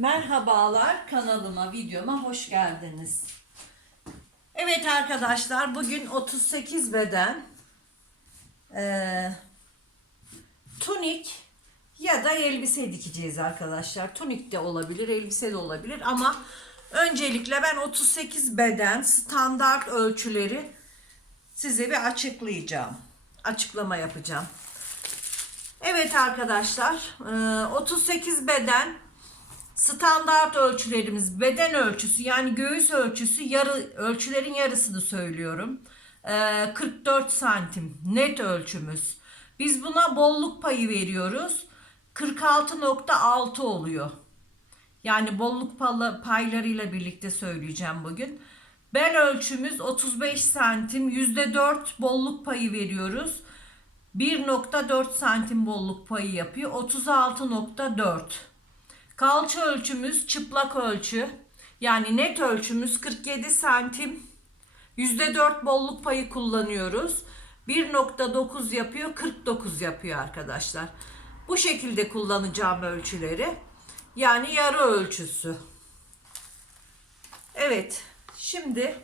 Merhabalar, kanalıma, videoma hoş geldiniz. Evet arkadaşlar, bugün 38 beden tunik ya da elbise dikeceğiz arkadaşlar. Tunik de olabilir, elbise de olabilir ama öncelikle ben 38 beden standart ölçüleri size bir açıklayacağım. Açıklama yapacağım. Evet arkadaşlar, 38 beden standart ölçülerimiz, beden ölçüsü yani göğüs ölçüsü, ölçülerin yarısını söylüyorum. 44 santim net ölçümüz. Biz buna bolluk payı veriyoruz. 46,6 oluyor. Yani bolluk paylarıyla birlikte söyleyeceğim bugün. Bel ölçümüz 35 santim. %4 bolluk payı veriyoruz. 1,4 santim bolluk payı yapıyor. 36,4. Kalça ölçümüz çıplak ölçü. Yani net ölçümüz 47 santim. %4 bolluk payı kullanıyoruz. 1,9 yapıyor, 49 yapıyor arkadaşlar. Bu şekilde kullanacağım ölçüleri. Yani yarı ölçüsü. Evet, şimdi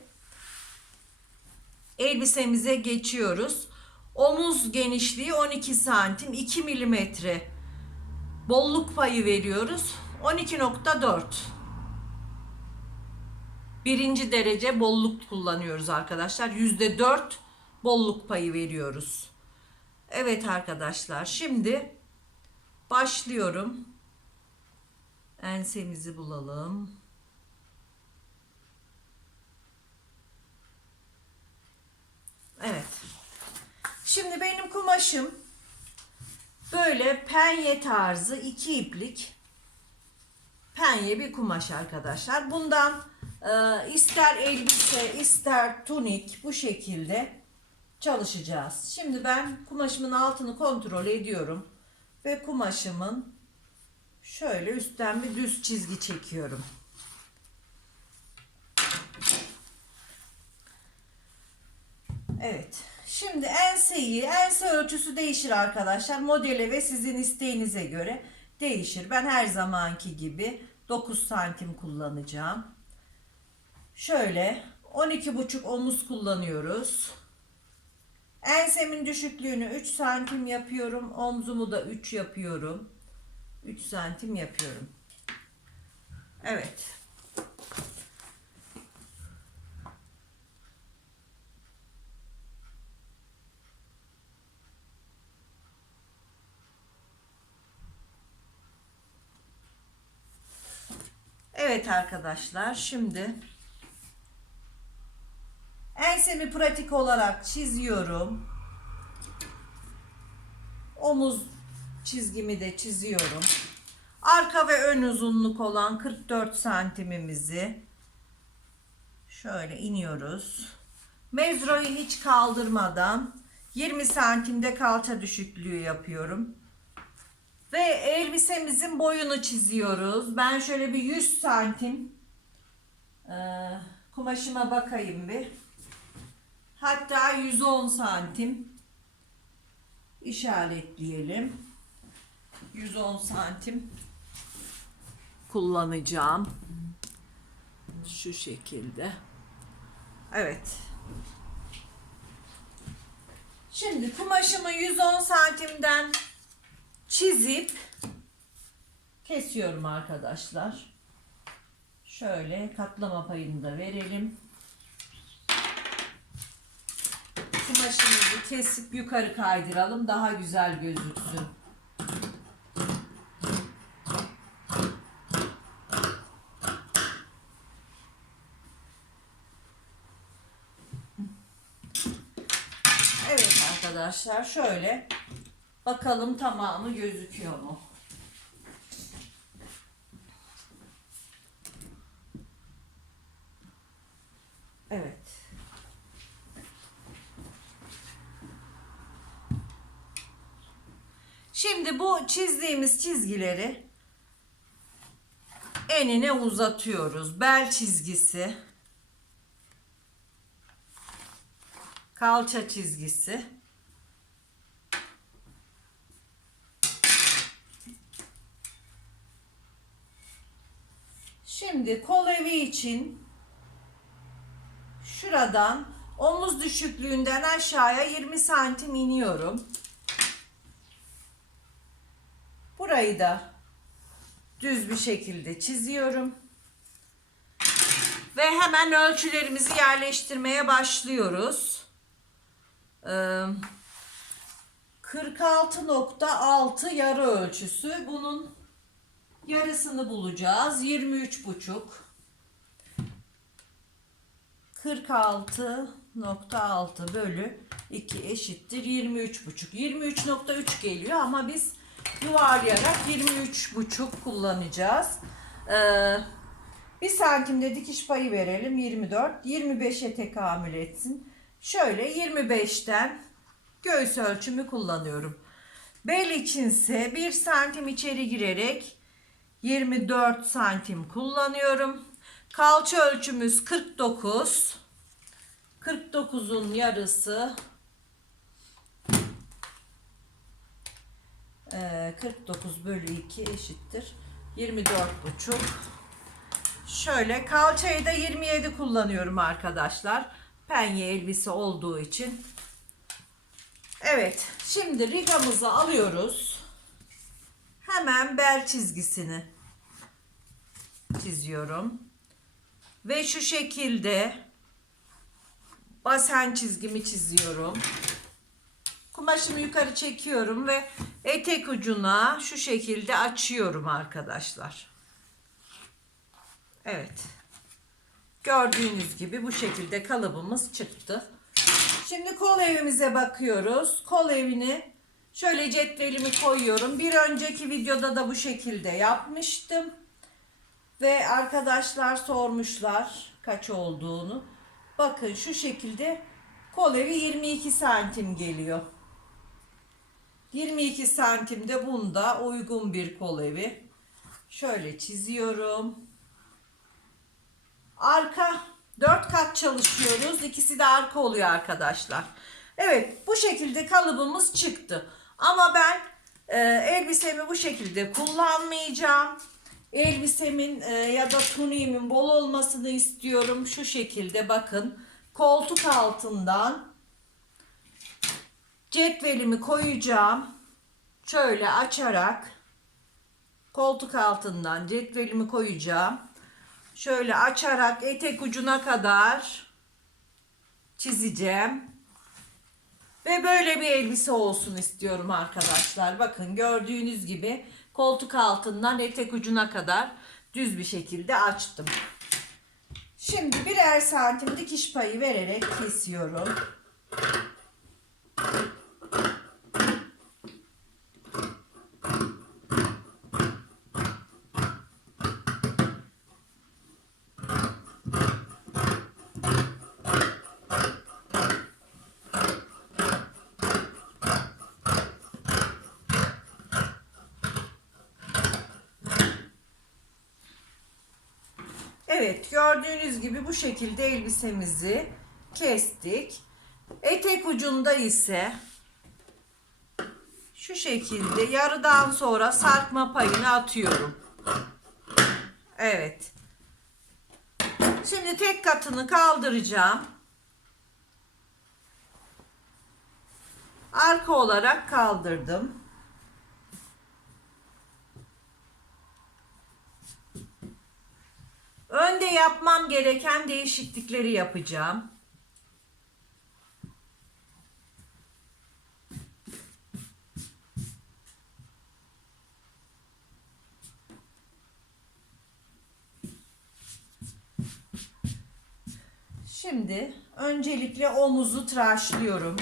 elbisemize geçiyoruz. Omuz genişliği 12 santim, 2 milimetre bolluk payı veriyoruz. 12,4. Birinci derece bolluk kullanıyoruz arkadaşlar. %4 bolluk payı veriyoruz. Evet arkadaşlar, şimdi başlıyorum. Ensemizi bulalım. Evet. Şimdi benim kumaşım böyle penye tarzı 2 iplik penye bir kumaş arkadaşlar. Bundan ister elbise ister tunik bu şekilde çalışacağız. Şimdi ben kumaşımın altını kontrol ediyorum ve kumaşımın şöyle üstten bir düz çizgi çekiyorum. Evet. Şimdi ense ölçüsü değişir arkadaşlar. Modele ve sizin isteğinize göre değişir. Ben her zamanki gibi 9 santim kullanacağım. Şöyle 12,5 omuz kullanıyoruz. Ensemin düşüklüğünü 3 santim yapıyorum. Omzumu da 3 yapıyorum. 3 santim yapıyorum. Evet. Evet arkadaşlar, şimdi ensemi pratik olarak çiziyorum. Omuz çizgimi de çiziyorum. Arka ve ön uzunluk olan 44 santimimizi şöyle iniyoruz. Mezroyu hiç kaldırmadan 20 santimde kalça düşüklüğü yapıyorum. Ve elbisemizin boyunu çiziyoruz. Ben şöyle bir 100 santim kumaşıma bakayım bir. Hatta 110 santim işaretleyelim. 110 santim kullanacağım. Şu şekilde. Evet. Şimdi kumaşımı 110 santimden çizip kesiyorum arkadaşlar. Şöyle katlama payını da verelim. Kumaşımızı kesip yukarı kaydıralım. Daha güzel gözüksün. Evet arkadaşlar, şöyle bakalım tamamı gözüküyor mu? Evet. Şimdi bu çizdiğimiz çizgileri enine uzatıyoruz. Bel çizgisi, kalça çizgisi, Şimdi kol evi için şuradan omuz düşüklüğünden aşağıya 20 santim iniyorum. Burayı da düz bir şekilde çiziyorum. Ve hemen ölçülerimizi yerleştirmeye başlıyoruz. 46,6 yarı ölçüsü. Bunun yarısını bulacağız. 23,5. 46,6 bölü 2 eşittir 23,5. 23,3 geliyor ama biz yuvarlayarak 23,5 kullanacağız. 1 santimde dikiş payı verelim. 24. 25'e tekamül etsin. Şöyle 25'ten göğüs ölçümü kullanıyorum. Bel içinse 1 santim içeri girerek 24 santim kullanıyorum. Kalça ölçümüz 49. 49'un yarısı 49 bölü 2 eşittir 24,5. Şöyle kalçayı da 27 kullanıyorum arkadaşlar. Penye elbise olduğu için. Evet, şimdi rigamızı alıyoruz. Hemen bel çizgisini çiziyorum. Ve şu şekilde basen çizgimi çiziyorum. Kumaşımı yukarı çekiyorum ve etek ucuna şu şekilde açıyorum arkadaşlar. Evet. Gördüğünüz gibi bu şekilde kalıbımız çıktı. Şimdi kol evimize bakıyoruz. Kol evini şöyle cetvelimi koyuyorum. Bir önceki videoda da bu şekilde yapmıştım. Ve arkadaşlar sormuşlar kaç olduğunu. Bakın şu şekilde kol evi 22 santim geliyor. 22 santim de bunda uygun bir kol evi. Şöyle çiziyorum. Arka 4 kat çalışıyoruz. İkisi de arka oluyor arkadaşlar. Evet, bu şekilde kalıbımız çıktı. Ama ben elbisemi bu şekilde kullanmayacağım. Elbisemin ya da tuniğimin bol olmasını istiyorum. Şu şekilde bakın. Koltuk altından cetvelimi koyacağım. Şöyle açarak koltuk altından cetvelimi koyacağım. Şöyle açarak etek ucuna kadar çizeceğim. Ve böyle bir elbise olsun istiyorum arkadaşlar. Bakın gördüğünüz gibi koltuk altından etek ucuna kadar düz bir şekilde açtım. Şimdi birer santim dikiş payı vererek kesiyorum. Evet, gördüğünüz gibi bu şekilde elbisemizi kestik. Etek ucunda ise şu şekilde yarıdan sonra sarkma payını atıyorum. Evet. Şimdi tek katını kaldıracağım. Arka olarak kaldırdım. Önde yapmam gereken değişiklikleri yapacağım. Şimdi öncelikle omuzu tıraşlıyorum.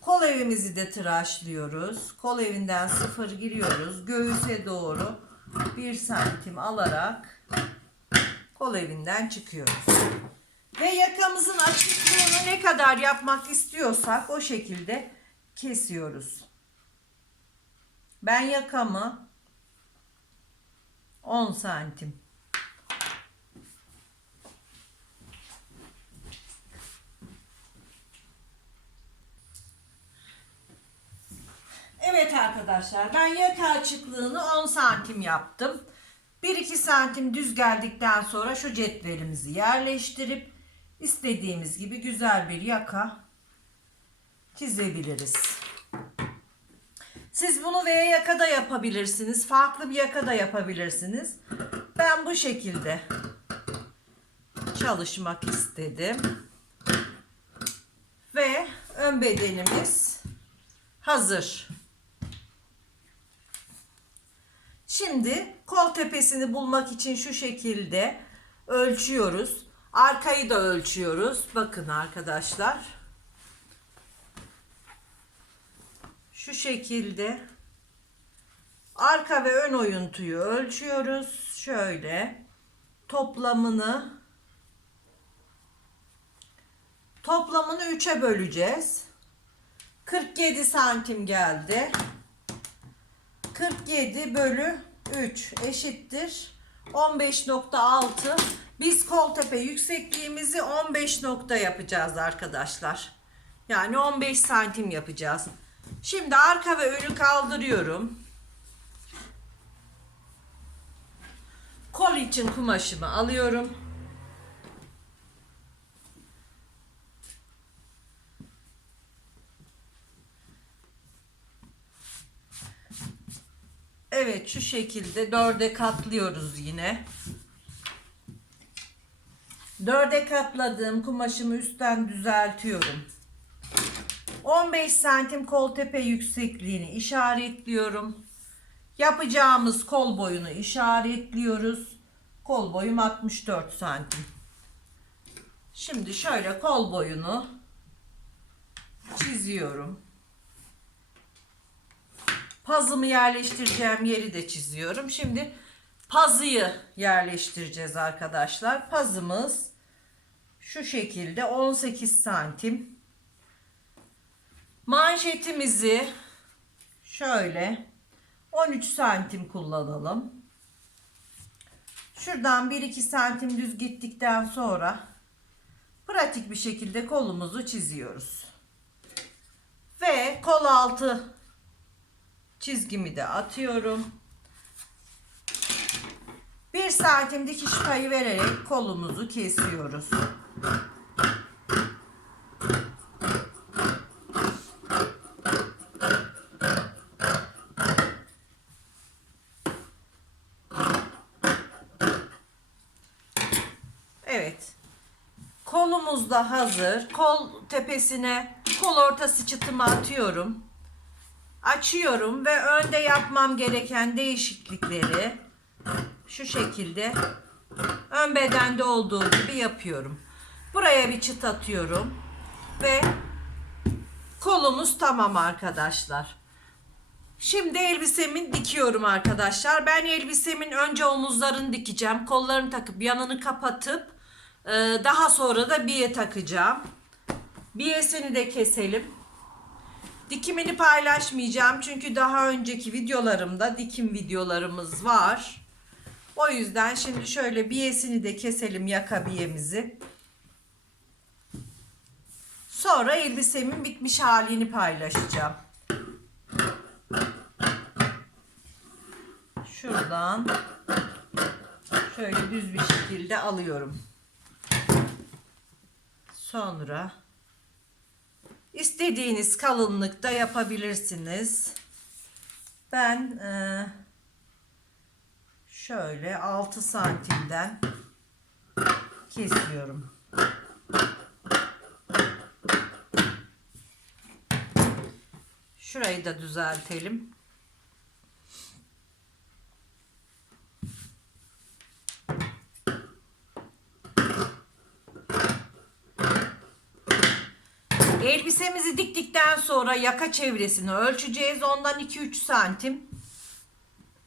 Kol evimizi de tıraşlıyoruz. Kol evinden 0 giriyoruz. Göğüse doğru 1 santim alarak kol evinden çıkıyoruz. Ve yakamızın açıklığını ne kadar yapmak istiyorsak o şekilde kesiyoruz. Ben yakamı 10 santim. Evet arkadaşlar, ben yaka açıklığını 10 santim yaptım. 1-2 santim düz geldikten sonra şu cetvelimizi yerleştirip istediğimiz gibi güzel bir yaka çizebiliriz. Siz bunu V yaka da yapabilirsiniz. Farklı bir yaka da yapabilirsiniz. Ben bu şekilde çalışmak istedim. Ve ön bedenimiz hazır. Şimdi kol tepesini bulmak için şu şekilde ölçüyoruz. Arkayı da ölçüyoruz. Bakın arkadaşlar. Şu şekilde arka ve ön oyuntuyu ölçüyoruz. Şöyle toplamını 3'e böleceğiz. 47 santim geldi. 47 bölü 3 eşittir 15.6. Biz kol tepe yüksekliğimizi 15 nokta yapacağız arkadaşlar. Yani 15 santim yapacağız. Şimdi arka ve önü kaldırıyorum. Kol için kumaşımı alıyorum. Evet, şu şekilde 4'e katlıyoruz yine. 4'e katladığım kumaşımı üstten düzeltiyorum. 15 santim kol tepe yüksekliğini işaretliyorum. Yapacağımız kol boyunu işaretliyoruz. Kol boyum 64 santim. Şimdi şöyle kol boyunu çiziyorum. Pazımı yerleştireceğim yeri de çiziyorum. Şimdi pazıyı yerleştireceğiz arkadaşlar. Pazımız şu şekilde 18 santim. Manşetimizi şöyle 13 santim kullanalım. Şuradan 1-2 santim düz gittikten sonra pratik bir şekilde kolumuzu çiziyoruz. Ve kol altı çizgimi de atıyorum. 1 santim dikiş payı vererek kolumuzu kesiyoruz. Evet. Kolumuz da hazır. Kol tepesine kol ortası çıtımı atıyorum. Açıyorum ve önde yapmam gereken değişiklikleri şu şekilde ön bedende olduğu gibi yapıyorum. Buraya bir çıt atıyorum ve kolumuz tamam arkadaşlar. Şimdi elbisemin dikiyorum arkadaşlar. Ben elbisemin önce omuzlarını dikeceğim. Kollarını takıp yanını kapatıp daha sonra da biye takacağım. Biyesini de keselim. Dikimini paylaşmayacağım çünkü daha önceki videolarımda dikim videolarımız var. O yüzden şimdi şöyle biyesini de keselim, yaka biyemizi. Sonra elbisemin bitmiş halini paylaşacağım. Şuradan şöyle düz bir şekilde alıyorum. Sonra istediğiniz kalınlıkta yapabilirsiniz. Ben şöyle 6 santimden kesiyorum. Şurayı da düzeltelim. Elbisemizi diktikten sonra yaka çevresini ölçeceğiz. Ondan 2-3 santim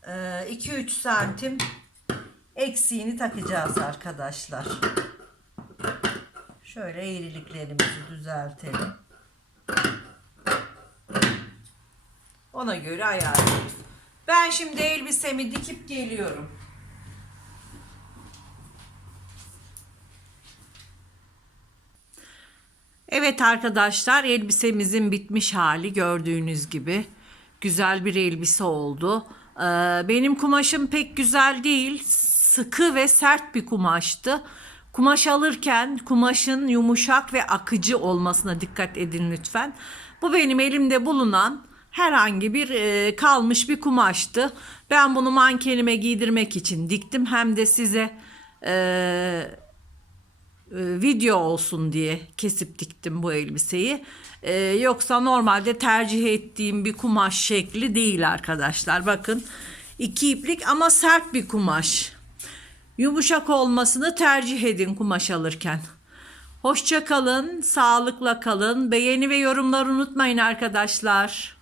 2-3 santim eksiğini takacağız arkadaşlar. Şöyle eğriliklerimizi düzeltelim. Ona göre ayarlayacağız. Ben şimdi elbisemi dikip geliyorum. Evet arkadaşlar, elbisemizin bitmiş hali gördüğünüz gibi. güzel bir elbise oldu. Benim kumaşım pek güzel değil. Sıkı ve sert bir kumaştı. Kumaş alırken kumaşın yumuşak ve akıcı olmasına dikkat edin lütfen. Bu benim elimde bulunan herhangi bir kalmış bir kumaştı. Ben bunu mankenime giydirmek için diktim. Hem de size video olsun diye kesip diktim bu elbiseyi. Yoksa normalde tercih ettiğim bir kumaş şekli değil arkadaşlar. Bakın 2 iplik ama sert bir kumaş. Yumuşak olmasını tercih edin kumaş alırken. Hoşça kalın, sağlıkla kalın. Beğeni ve yorumları unutmayın arkadaşlar.